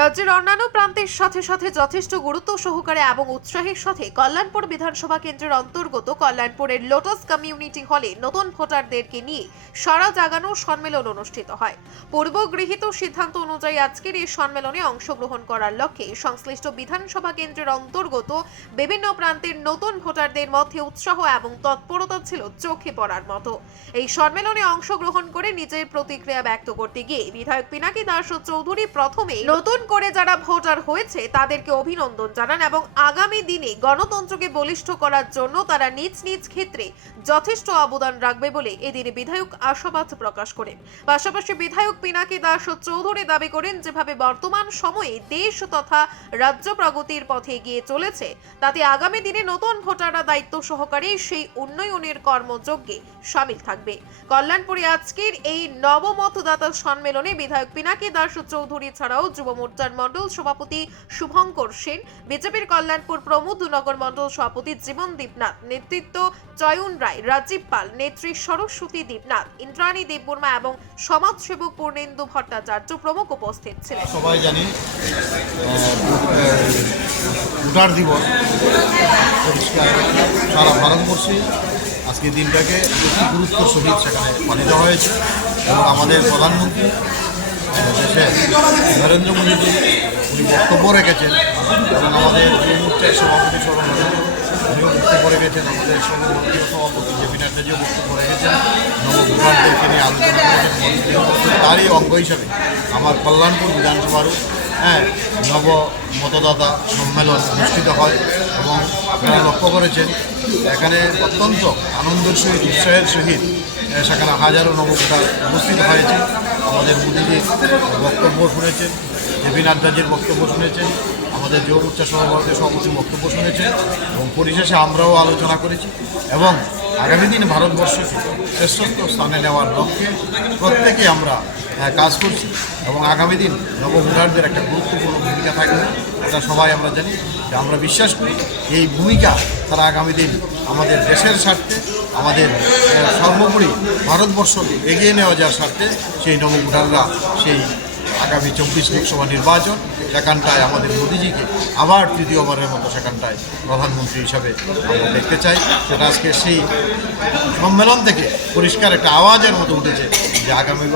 রাজ্যের অন্যান্য প্রান্তের সাথে সাথে যথেষ্ট গুরুত্ব সহকারে এবং উৎসাহের সাথে কল্যাণপুর বিধানসভা কেন্দ্রের অন্তর্গত কল্যাণপুরের লোটাস কমিউনিটি হলে নতুন ভোটারদেরকে নিয়ে সারা জাগানো সম্মেলন অনুষ্ঠিত হয়। পূর্ব গৃহীত সিদ্ধান্ত অনুযায়ী আজকের এই সম্মেলনে অংশগ্রহণ করার লক্ষ্যে সংশ্লিষ্ট বিধানসভা কেন্দ্রের অন্তর্গত বিভিন্ন প্রান্তের নতুন ভোটারদের মধ্যে উৎসাহ এবং তৎপরতা ছিল চোখে পড়ার মতো। এই সম্মেলনে অংশগ্রহণ করে নিজের প্রতিক্রিয়া ব্যক্ত করতে গিয়ে বিধায়ক পিনাকি দাস চৌধুরী প্রথমে নতুন করে যারা ভোটার হয়েছে তাদেরকে অভিনন্দন জানান এবং আগামী দিনে গণতন্ত্রকে বলিষ্ঠ করার জন্য তারা নিজ নিজ ক্ষেত্রে যথেষ্ট অবদান রাখবে বলে এদিন বিধায়ক আশাবাদ প্রকাশ করেন। পাশাপাশি বিধায়ক পিনাকি দাস চৌধুরী দাবি করেন, যেভাবে বর্তমান সময়ে দেশ তথা রাজ্য প্রগতির পথে এগিয়ে চলেছে তাতে আগামী দিনে নতুন ভোটাররা দায়িত্ব সহকারে সেই উন্নয়নের কর্মযজ্ঞে শামিল থাকবে। কল্যাণপুরে আজকের এই নবমতদাতা সম্মেলনে বিধায়ক পিনাকি দাস চৌধুরী ছাড়াও যুব মোর্চার মন্ডল সভাপতি শুভঙ্কর সেন, বিজেপির কল্যাণপুর প্রমোদ নগর মন্ডল সভাপতি জীবন দীপনাথ, নেতৃত্ব চয়ন রায়, রাজীব পাল, নেত্রী সরস্বতী দীপনাথ, ইন্দ্রাণী দেববর্মা এবং সমাজসেবক পূর্ণেন্দু ভট্টাচার্য প্রমুখ উপস্থিত ছিলেন। সবাই জানি ভোটার দিবস পরিষ্কার সারা ভারতবর্ষে আজকে দিনটাকে একটি গুরুত্ব সহিত সেখানে পালিত হয়েছে এবং আমাদের প্রধানমন্ত্রী দেশে নরেন্দ্র মোদীজি উনি বক্তব্য রেখেছেন এবং আমাদের যুব মোর্চার সভাপতি উনিও বক্তব্য রেখেছেন, আমাদের সর্বভারতীয় সভাপতি জেপি নাড্ডাজিও বক্তব্য রেখেছেন, নবভোটারদেরকে নিয়ে আলোচনা করেছেন। তারই অঙ্গ হিসাবে আমার কল্যাণপুর বিধানসভারও নব মতদাতা সম্মেলন অনুষ্ঠিত হয় এবং আপনারা লক্ষ্য করেছেন এখানে অত্যন্ত আনন্দের সহিত উৎসাহের সহিত সেখানে হাজারো নবভোটার উপস্থিত হয়েছে। আমাদের মোদীজির বক্তব্য শুনেছেন, জেপি নাড্ডাজির বক্তব্য শুনেছেন, আমাদের যুব মোর্চা সর্বভারতীয় সভাপতির বক্তব্য শুনেছেন এবং পরিশেষে আমরাও আলোচনা করেছি এবং আগামী দিন ভারতবর্ষকে শ্রেষ্ঠত্ব স্থানে নেওয়ার লক্ষ্যে প্রত্যেকে আমরা কাজ করছি এবং আগামী দিন নবভোটারদের একটা গুরুত্বপূর্ণ ভূমিকা থাকবে, এটা সবাই আমরা জানি। আমরা বিশ্বাস করি এই ভূমিকা তারা আগামী দিন আমাদের দেশের স্বার্থে, আমাদের সর্বোপরি ভারতবর্ষকে এগিয়ে নেওয়া যাওয়ার স্বার্থে সেই নবভোটাররা সেই আগামী 24 লোকসভা নির্বাচন সেখানটায় আমাদের মোদীজিকে আবার তৃতীয়বারের মতো সেখানটায় প্রধানমন্ত্রী হিসাবে আমরা দেখতে চাই। সেটা আজকে সেই সম্মেলন থেকে পরিষ্কার একটা আওয়াজের মতো উঠেছে যে আগামী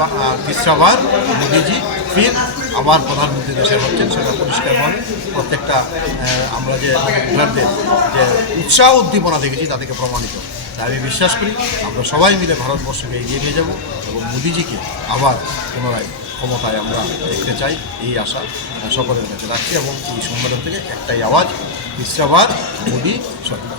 তিসরাবার মোদীজি ফির আবার প্রধানমন্ত্রী দেশের হচ্ছেন, সেটা পরিষ্কারভাবে প্রত্যেকটা আমরা যে ভোটারদের যে উৎসাহ উদ্দীপনা দেখেছি তা থেকে প্রমাণিত। তাই আমি বিশ্বাস করি আমরা সবাই মিলে ভারতবর্ষকে এগিয়ে নিয়ে যাব এবং মোদীজিকে আবার পুনরায় ক্ষমতায় আমরা দেখতে চাই, এই আশা সকলের কাছে রাখছি এবং এই সম্মেলন থেকে একটাই আওয়াজ, তিসরাবার মোদী সরকার।